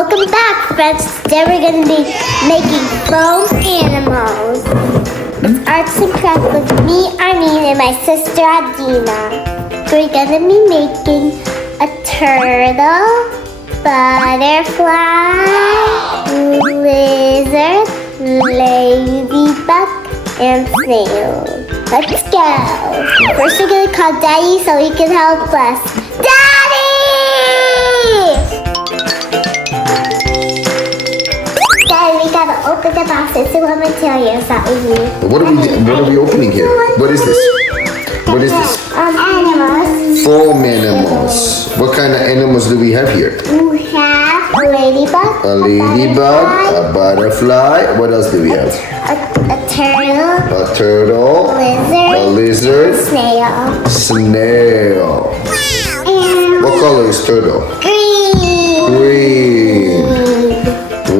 Welcome back, friends. Today we're going to be making foam animals. It's arts and crafts with me, Armine, and my sister, Adina. We're going to be making a turtle, butterfly, lizard, ladybug, and snail. Let's go. First we're going to call Daddy so he can help us. Daddy! Daddy, we gotta open the boxes. So what materials that we need? What are we opening here? What is this? What is this? Animals. Foam animals. What kind of animals do we have here? We have a ladybug. A ladybug, a butterfly. What else do we have? A turtle. A turtle. A lizard. Snail. Snail. And What color is turtle? green. Green.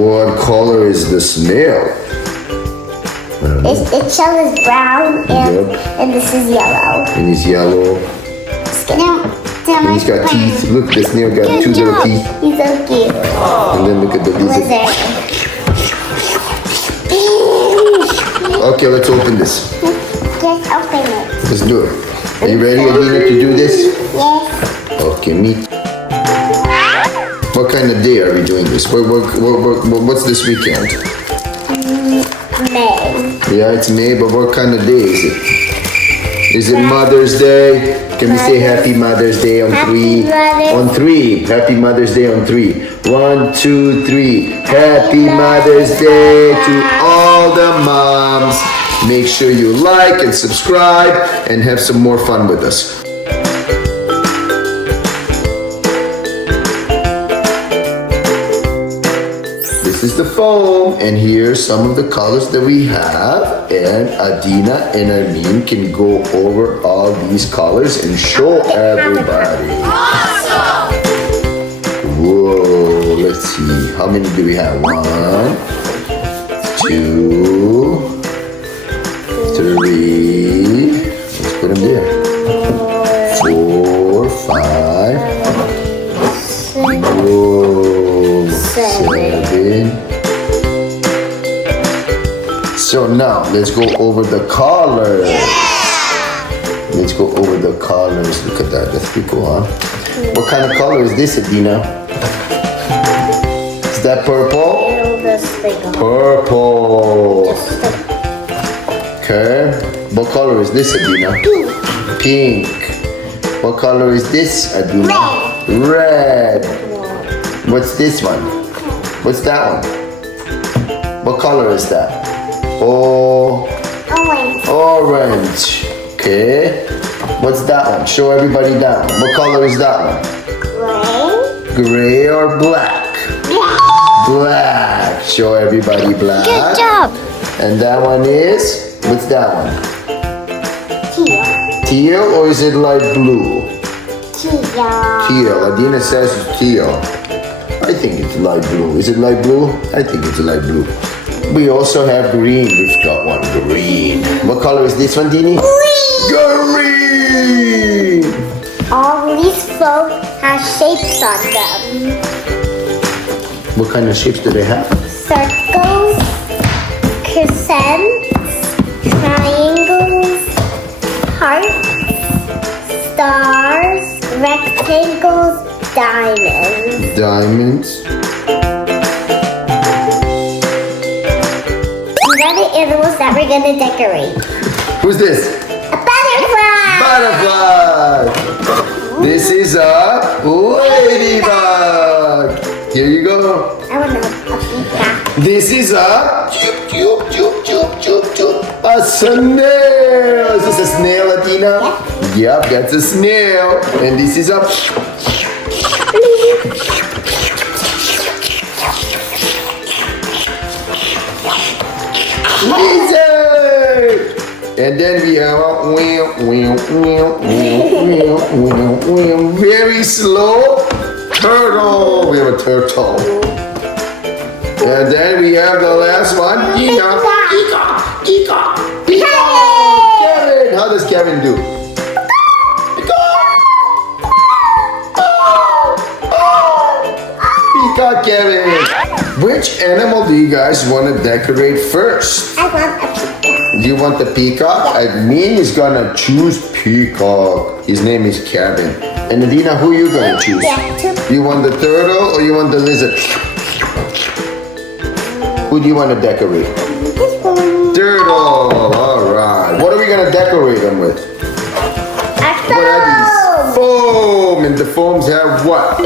What color is the snail? Its shell is brown and this is yellow. And he's yellow. And he's got teeth. Look, the snail got two little teeth. He's so cute. And then look at the lizard. Lizard. Okay, let's open this. Just open it. Let's do it. Are you ready, Adina, to do this? Yes. Okay, me. What kind of day are we doing this? What's this weekend? May. Yeah, it's May, but what kind of day is it? Is it Mother's Day? Can we say Happy Mother's Day on three? On three. Happy Mother's Day on three. 1, 2, 3. Happy Mother's Day to all the moms. Make sure you like and subscribe and have some more fun with us. This is the foam, and here's some of the colors that we have. And Adina and Armine can go over all these colors and show everybody. Awesome! Whoa, let's see. How many do we have? 1, 2, 3. Let's put them there. 4, 5. Whoa, 7. So now let's go over the colors. Let's go over the colors. Look at that. That's pretty cool, huh? What kind of color is this, Adina? Is that purple? Purple. Okay. What color is this, Adina? Pink. What color is this, Adina? Red. What's this one? What's that one? What color is that? Oh, orange. Okay. What's that one? Show everybody that one. What color is that one? Gray or black? Black. Show everybody black. Good job. And that one is? What's that one? Teal. Teal or is it light blue? Teal. Teal. Adina says it's teal. I think it's light blue. Is it light blue? I think it's light blue. We also have green. We've got one green. What color is this one, Dini? Green! All these foam have shapes on them. What kind of shapes do they have? Circles, crescents, triangles, hearts, stars, rectangles, diamonds. Diamonds. These are the animals that we're gonna decorate. Who's this? A butterfly! Butterfly! This is a ladybug. Here you go. I want a peacock. This is a a snail. Is this a snail, Adina? Yep, that's a snail. And this is a lizard. And then we have a very slow turtle. We have a turtle. And then we have the last one. Peacock. Peacock. Kevin. How does Kevin do? Peacock. peacock, Kevin. Which animal do you guys want to decorate first? I want a peacock. You want the peacock? Armine is gonna choose peacock. His name is Kevin. And Adina, who are you gonna choose? You want the turtle or you want the lizard? Who do you want to decorate? This one. Turtle. All right. What are we gonna decorate them with? What are these? Foam. And the foams have what?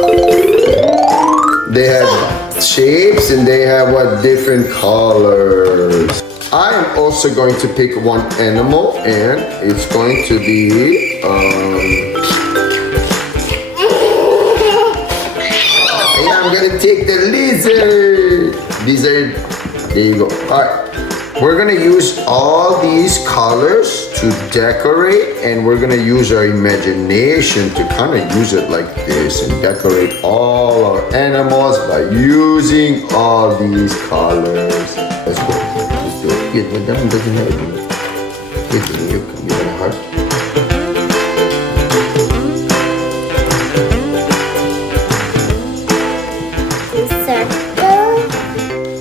They have shapes and they have what? Different colors. I am also going to pick one animal and it's going to be yeah, I'm gonna take the lizard. Lizard. There you go. Alright. We're gonna use all these colors to decorate and we're gonna use our imagination to kind of use it like this and decorate all our animals by using all these colors. Let's go. Let's do it. Good. Well, that one doesn't have it. Good. You want a heart? Circle.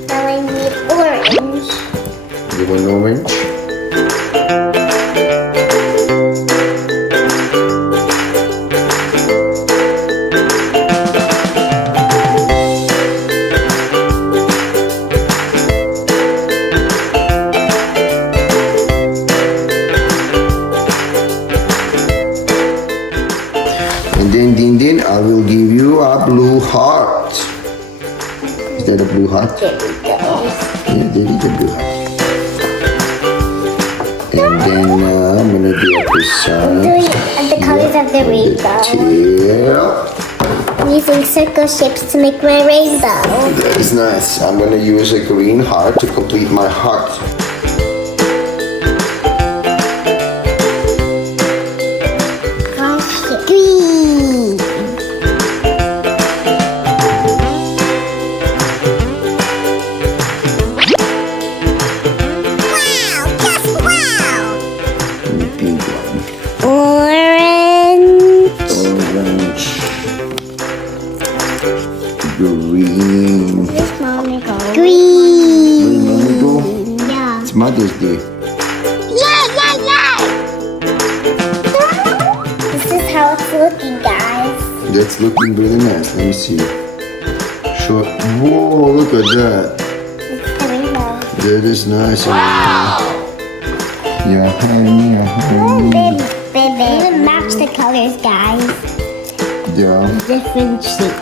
Now I need orange. You want orange? And then I will give you a blue heart. Is that a blue heart? There we go. Yeah, there is a blue heart. And then I'm gonna do a croissant. Doing the colors of the rainbow. Tail. I'm using circle shapes to make my rainbow. That is nice. I'm gonna use a green heart to complete my heart. Green. And the pink one. Orange. Orange. Green. Where's mommy go? Where Green. mommy go? Yeah. It's Mother's Day. This is how it's looking, guys. That's looking really nice. Let me see. Sure. Whoa, look at that. It's the rainbow. That is nice. Wow. Yeah, honey, Oh, baby, baby. Even match the colors, guys. Yeah. Different shape.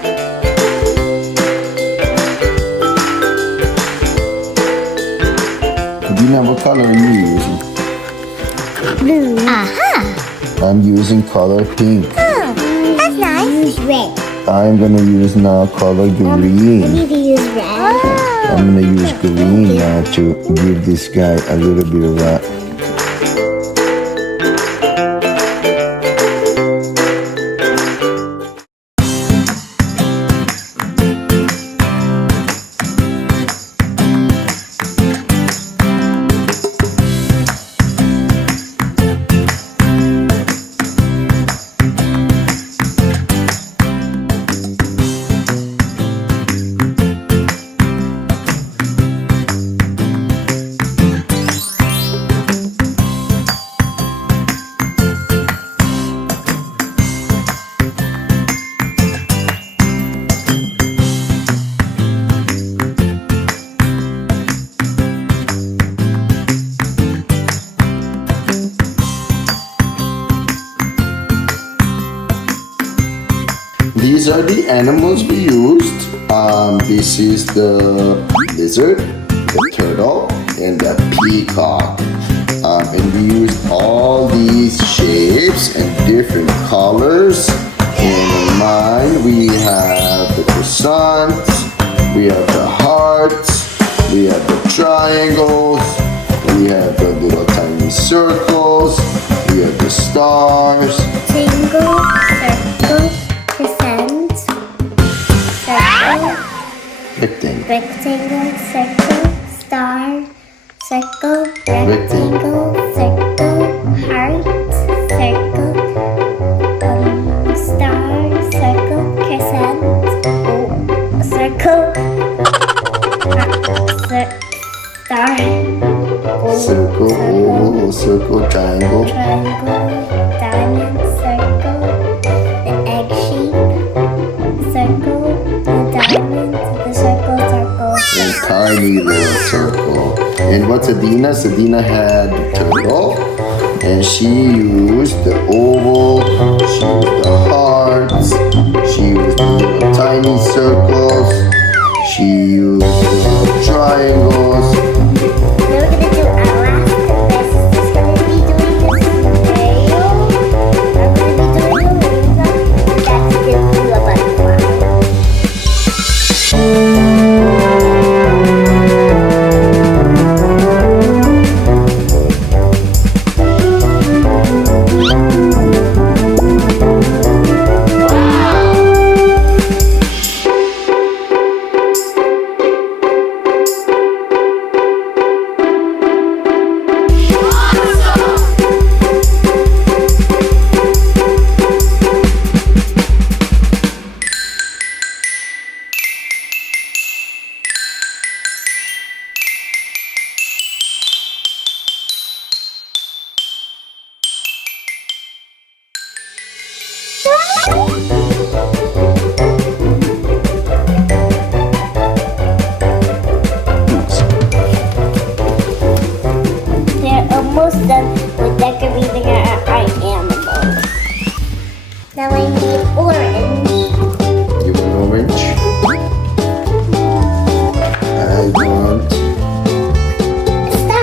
Adina, what color are you using? Blue. Aha. I'm using color pink. Oh, that's nice. Use red. I'm gonna use now color I green. need to use red. I'm gonna use green now to give this guy a little bit of that. These are the animals we used. This is the lizard, the turtle, and the peacock. And we used all these shapes and different colors. And in mine, we have the croissants, we have the hearts, we have the triangles, we have the little tiny circles, we have the stars. Tingle, circle, crescent, circle, Rectangle. rectangle, circle, star, circle, rectangle, circle, heart, circle, star, circle, crescent, circle. triangle, diamond, circle, the egg shape, circle, the diamond, the circle, circle, And tiny little circle. And what's Adina's? Adina had the turtle. And she used the oval, she used the hearts, she used the little tiny circles, she used the triangles. Now we're gonna do our last and best. Is gonna be doing the snail. I'm gonna be doing the ladybug. That's gonna do a butterfly. They're almost done with decorating our animals. Now I need orange. You want orange? I want.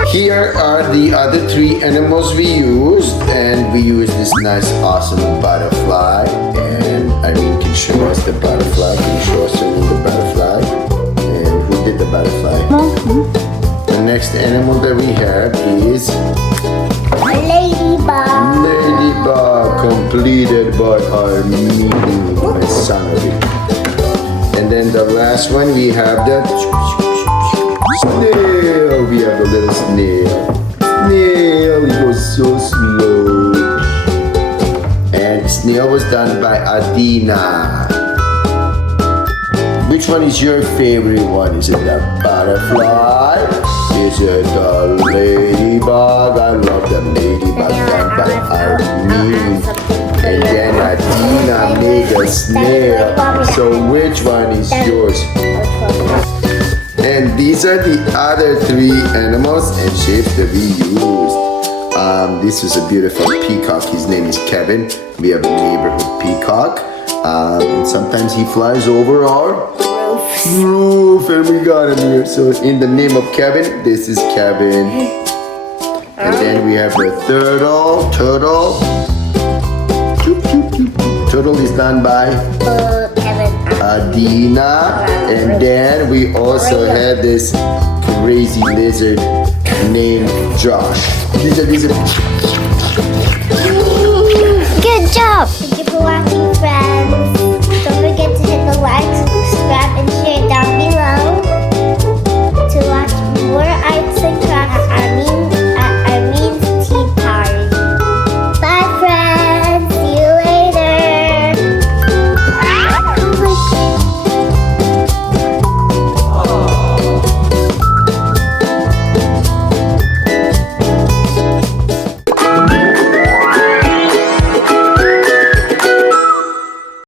Here are the other three animals we used, and we used this nice, awesome butterfly. And Irene can show us the butterfly. Can you show us the butterfly? And who did the butterfly? The next animal that we have is A ladybug. ladybug, completed by Armine, my son of it. And then the last one we have the snail. We have a little snail. Snail, it was so slow. And the snail was done by Adina. Which one is your favorite one? Is it the butterfly? Is it the ladybug? I love the ladybug done by Armine. And then Adina made a snail. So which one is yours? And these are the other three animals and shapes that we used. This was a beautiful peacock. His name is Kevin. We have a neighborhood peacock. And sometimes he flies over our roof, and we got him here. So in the name of Kevin, this is Kevin. And then we have the turtle. Turtle is done by Adina. And then we also had this crazy lizard named Josh. He's a lizard.